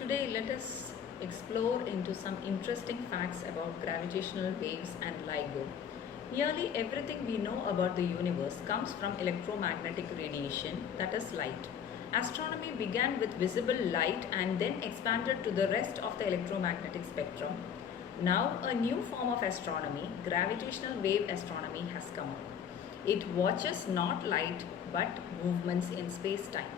Today let us explore into some interesting facts about gravitational waves and LIGO. Nearly everything we know about the universe comes from electromagnetic radiation, that is light. Astronomy began with visible light and then expanded to the rest of the electromagnetic spectrum. Now a new form of astronomy, gravitational wave astronomy, has come up. It watches not light but movements in space-time.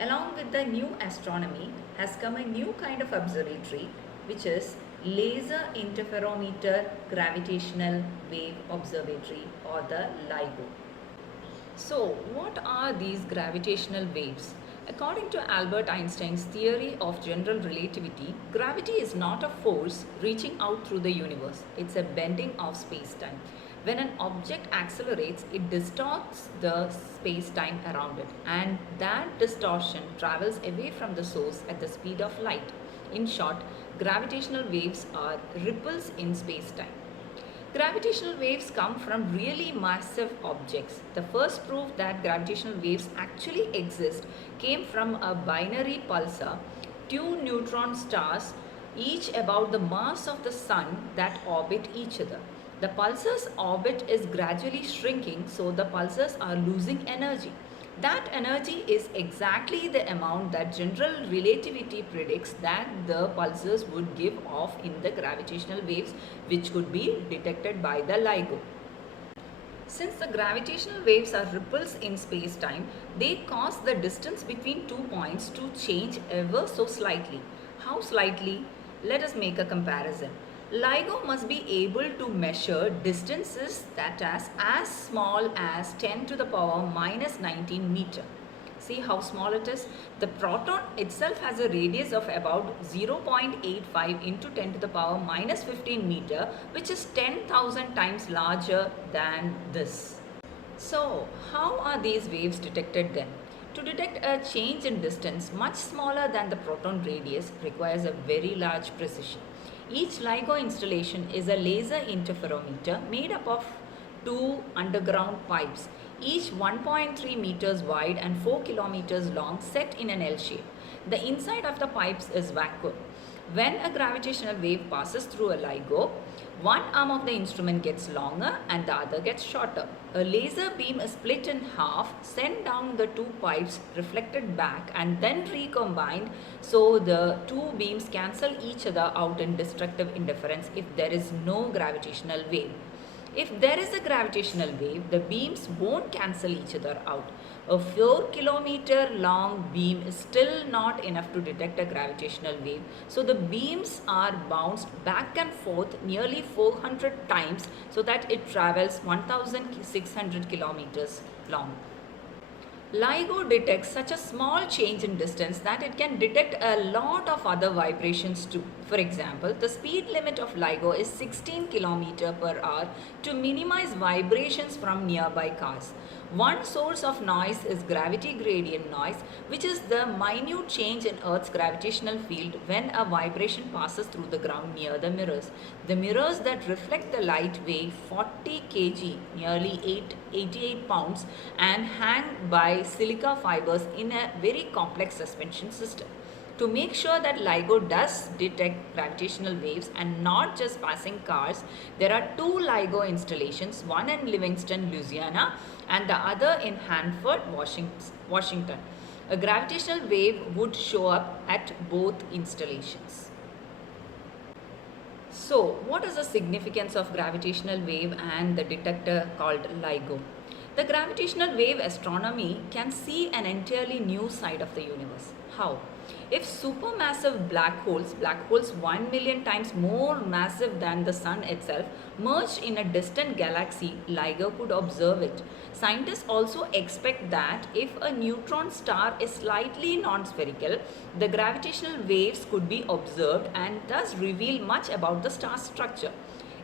Along with the new astronomy has come a new kind of observatory, which is laser interferometer gravitational wave observatory, or the LIGO. So, what are these gravitational waves? According to Albert Einstein's theory of general relativity, gravity is not a force reaching out through the universe. It's a bending of space-time. When an object accelerates, it distorts the space-time around it, and that distortion travels away from the source at the speed of light. In short, gravitational waves are ripples in space-time. Gravitational waves come from really massive objects. The first proof that gravitational waves actually exist came from a binary pulsar, two neutron stars, each about the mass of the sun, that orbit each other. The pulsar's orbit is gradually shrinking, so the pulsars are losing energy. That energy is exactly the amount that general relativity predicts that the pulsars would give off in the gravitational waves, which could be detected by the LIGO. Since the gravitational waves are ripples in space-time, they cause the distance between 2 points to change ever so slightly. How slightly? Let us make a comparison. LIGO must be able to measure distances that are as small as 10 to the power minus 19 meter. See how small it is? The proton itself has a radius of about 0.85 into 10 to the power minus 15 meter, which is 10,000 times larger than this. So, how are these waves detected then? To detect a change in distance much smaller than the proton radius requires a very large precision. Each LIGO installation is a laser interferometer made up of two underground pipes, each 1.3 meters wide and 4 kilometers long, set in an L shape. The inside of the pipes is vacuum. When a gravitational wave passes through a LIGO, one arm of the instrument gets longer and the other gets shorter. A laser beam is split in half, sent down the two pipes, reflected back and then recombined, so the two beams cancel each other out in destructive interference if there is no gravitational wave. If there is a gravitational wave, the beams won't cancel each other out. A 4-kilometer long beam is still not enough to detect a gravitational wave, so the beams are bounced back and forth nearly 400 times so that it travels 1,600 kilometers long. LIGO detects such a small change in distance that it can detect a lot of other vibrations too. For example, the speed limit of LIGO is 16 km per hour to minimize vibrations from nearby cars. One source of noise is gravity gradient noise, which is the minute change in Earth's gravitational field when a vibration passes through the ground near the mirrors. The mirrors that reflect the light weigh 40 kg, nearly 88 pounds, and hang by silica fibers in a very complex suspension system. To make sure that LIGO does detect gravitational waves and not just passing cars, there are two LIGO installations, one in Livingston, Louisiana, and the other in Hanford, Washington. A gravitational wave would show up at both installations. So, what is the significance of gravitational wave and the detector called LIGO? The gravitational wave astronomy can see an entirely new side of the universe. How? If supermassive black holes 1 million times more massive than the sun itself, merge in a distant galaxy, LIGO could observe it. Scientists also expect that if a neutron star is slightly non-spherical, the gravitational waves could be observed and thus reveal much about the star's structure.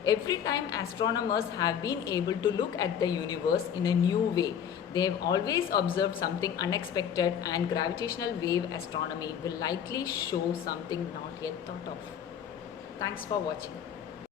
Every time astronomers have been able to look at the universe in a new way, they have always observed something unexpected, and gravitational wave astronomy will likely show something not yet thought of. Thanks for watching.